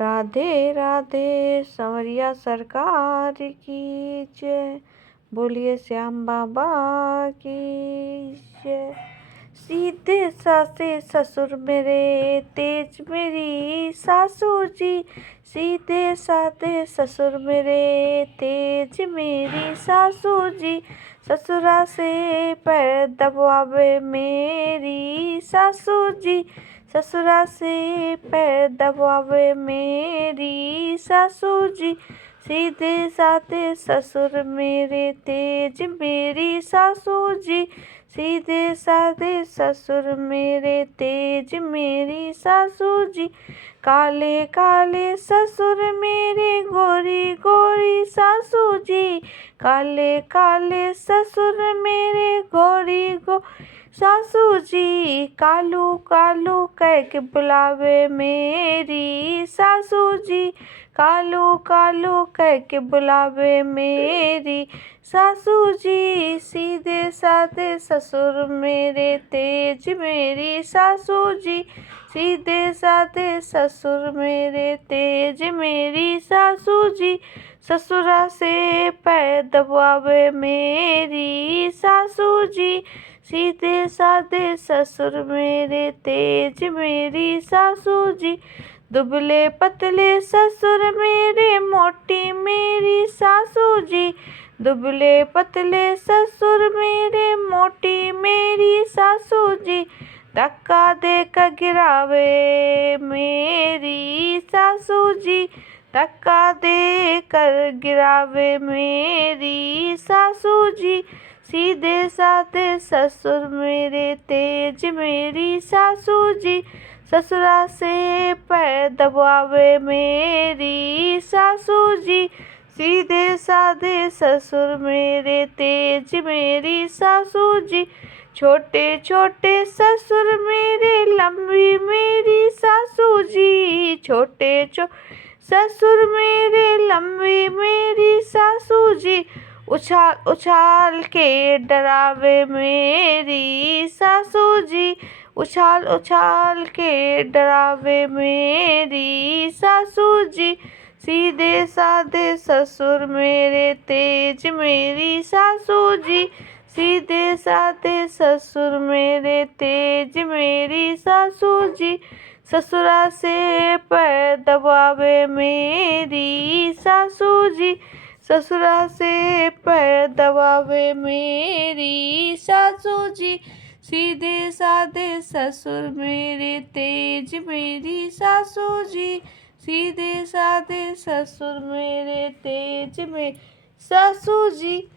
राधे राधे संवरिया सरकार की जय। बोलिए श्याम बाबा की जय। सीधे सासे ससुर मेरे, तेज मेरी सासू जी। सीधे साधे ससुर मेरे, तेज मेरी सासू जी। ससुरा से पैर दबावे मेरी सासू जी। ससुरा से पैर दबावे मेरी सासू जी। सीधे साधे ससुर मेरे, तेज मेरी सासू जी। सीधे साधे ससुर मेरे, तेज मेरी सासू जी। काले काले ससुर मेरे, गोरी गोरी सासू जी। काले काले ससुर मेरे, गोरी गोरी सासू जी। कालू कालू कह के बुलावे मेरी सासू जी। कालू कालू कह के बुलावे मेरी सासू जी। सीधे साधे ससुर मेरे, तेज मेरी सासू जी। सीधे साधे ससुर मेरे, तेज मेरी सासू जी। ससुरा से पैर दबावे मेरी सासू जी। सीधे साधे ससुर मेरे, तेज मेरी सासू जी। दुबले पतले ससुर मेरे, मोटी मेरी सासू जी। दुबले पतले ससुर मेरे, मोटी मेरी सासू जी। धक्का देकर गिरावे मेरी सासू जी। धक्का देकर गिरावे मेरी सासू जी। सीधे साधे ससुर मेरे, तेज मेरी सासू जी। ससुरा से पैर दबावे मेरी सासू जी। सीधे साधे ससुर मेरे, तेज मेरी सासू जी। छोटे छोटे ससुर मेरे, लंबी मेरी सासू जी। छोटे छोटे ससुर मेरे, लंबी मेरी सासू जी। उछाल उछाल के डरावे मेरी सासू जी। उछाल उछाल के डरावे मेरी सासू जी। सीधे साधे ससुर मेरे, तेज मेरी सासू जी। सीधे साधे ससुर मेरे, तेज मेरी सासू जी। ससुरा से पैर दबावे मेरी सासू जी। ससुरा से पैर दबावे मेरी सासू जी। सीधे साधे ससुर मेरे, तेज मेरी सासू जी। सीधे साधे ससुर मेरे, तेज में सासू जी।